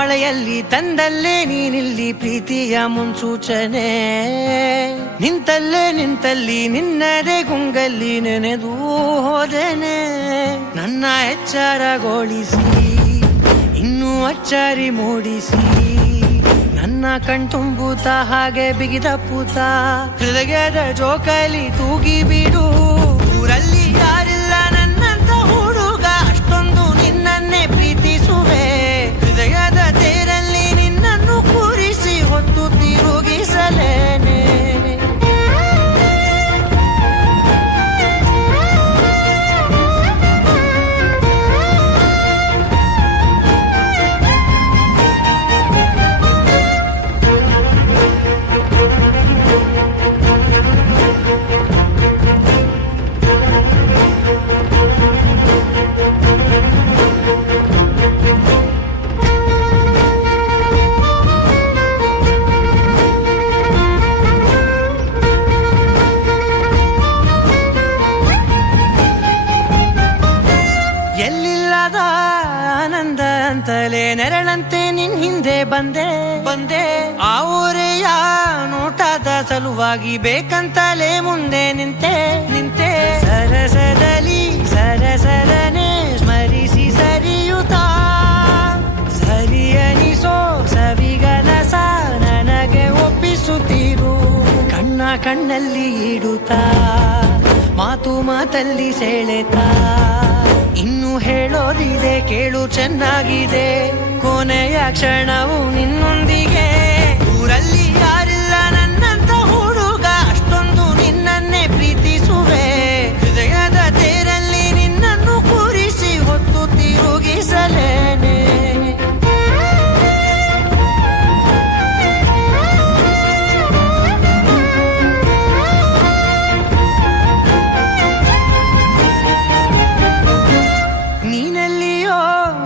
ಮಳೆಯಲ್ಲಿ ತಂದಲ್ಲೇ ನೀನಿಲ್ಲಿ ಪ್ರೀತಿಯ ಮುನ್ಸೂಚನೆ. ನಿಂತಲ್ಲಿ ನಿನ್ನದೇ ಗುಂಗಲ್ಲಿ ನೆನೆದು ಹೋದನೆ. ನನ್ನ ಎಚ್ಚರಗೊಳಿಸಿ ಇನ್ನೂ ಅಚ್ಚರಿ ಮೂಡಿಸಿ, ನನ್ನ ಕಣ್ತುಂಬುತ್ತ ಹಾಗೆ ಬಿಗಿದ ಪೂತ ಹೃದಯದ ಜೋಕಾಲಿ ತೂಗಿ ಬಿಡು. ಊರಲ್ಲಿ ಯಾರಿಲ್ಲ ನನ್ನಂತ ಹುಡುಗ, ಅಷ್ಟೊಂದು ನಿನ್ನನ್ನೇ ಪ್ರೀತಿಸುವೆ. ಹೃದಯದ ತೇರಲ್ಲಿ ನಿನ್ನನ್ನು ಕೂರಿಸಿ ಹೊತ್ತು ತಿರುಗಿಸಲೇನೆ. ಎಲ್ಲಿಲ್ಲದ ಆನಂದ ಅಂತಲೇ ನೆರಳಂತೆ ನಿನ್ ಹಿಂದೆ ಬಂದೆ. ಆ ಊರೆಯ ನೋಟದ ಸಲುವಾಗಿ ಬೇಕಂತಲೇ ಮುಂದೆ ನಿಂತೆ. ಸರಸರನೆ ಸ್ಮರಿಸಿ ಸರಿಯುತ್ತಾ, ಸರಿಯನಿಸೋ ಸವಿಗನಸ ನನಗೆ ಒಪ್ಪಿಸುತ್ತೀರು. ಕಣ್ಣಲ್ಲಿ ಇಡುತ್ತಾ, ಮಾತಲ್ಲಿ ಸೆಳೆತಾ, ಇನ್ನು ಹೇಳೋದಿದೆ ಕೇಳು ಚೆನ್ನಾಗಿದೆ. ಕೊನೆಯ ಕ್ಷಣವು ನಿನ್ನೊಂದಿಗೆ. ಊರಲ್ಲಿ ಯಾರಿಲ್ಲ ನನ್ನಂತ ಹುಡುಗ, ಅಷ್ಟೊಂದು ನಿನ್ನನ್ನೇ ಪ್ರೀತಿಸುವೆ. ಹೃದಯದ ತೇರಲ್ಲಿ ನಿನ್ನನ್ನು ಕೂರಿಸಿ ಹೊತ್ತು ತಿರುಗಿಸಲೇನೆ.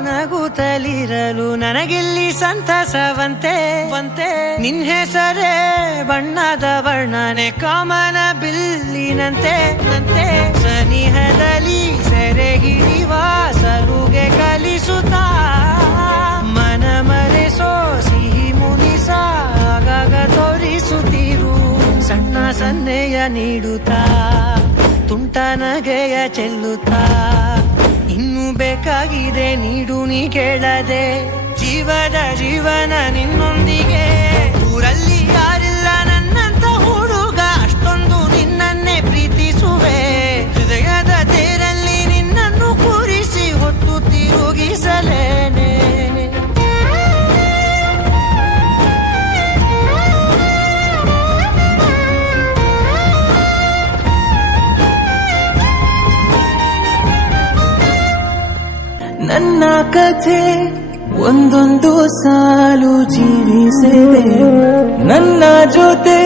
ನಗುತ್ತಲಿರಲು ನನಗಿಲ್ಲಿ ಸಂತಸವಂತೆ. ನಿನ್ ಹೆಸರೇ ಬಣ್ಣದ ವರ್ಣನೆ ಕಾಮನ ಬಿಲ್ಲಿನಂತೆ. ಸನಿಹದಲ್ಲಿ ಸೆರೆ ಹಿಡಿವ ಸಲುಗೆ ಕಲಿಸುತ್ತಾ, ಮನ ಮರೆಸೋ ಸಿಹಿ ಮುನಿಸ ಆಗಾಗ ತೋರಿಸುತ್ತೀರು. ಸಣ್ಣ ಸನ್ನೆಯ ನೀಡುತ್ತಾ, ತುಂಟ ನಗೆಯ ಚೆಲ್ಲುತ್ತಾ, ಇನ್ನು ಬೇಕಾಗಿದೆ ನೀಡು ನೀ ಕೇಳದೆ. ಜೀವನ ನಿನ್ನೊಂದಿಗೆ. ಊರಲ್ಲಿ ಯಾರಿಲ್ಲ ನನ್ನಂತ ಹುಡುಗ, ಅಷ್ಟೊಂದು ನಿನ್ನನ್ನೇ ಪ್ರೀತಿಸುವೆ. ಹೃದಯದ ತೇರಲ್ಲಿ ನಿನ್ನನ್ನು ಕೂರಿಸಿ ಹೊತ್ತು ತಿರುಗಿಸಲೇನೆ. ನನ್ನ ಕಥೆ ಒಂದೊಂದು ಸಾಲು ಜೀವಿಸಿದೆ. ನನ್ನ ಜೊತೆ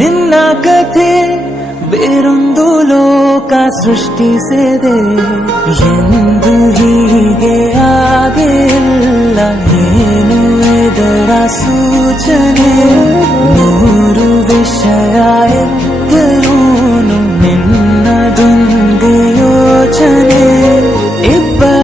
ನಿನ್ನ ಕಥೆ ಬೇರೊಂದು ಲೋಕ ಸೃಷ್ಟಿಸಿದೆ. ಎಂದು ಹೀಗೆ ಆಗಿಲ್ಲ, ಏನು ಇದರ ಸೂಚನೆ. ನೂರು ವಿಷಯ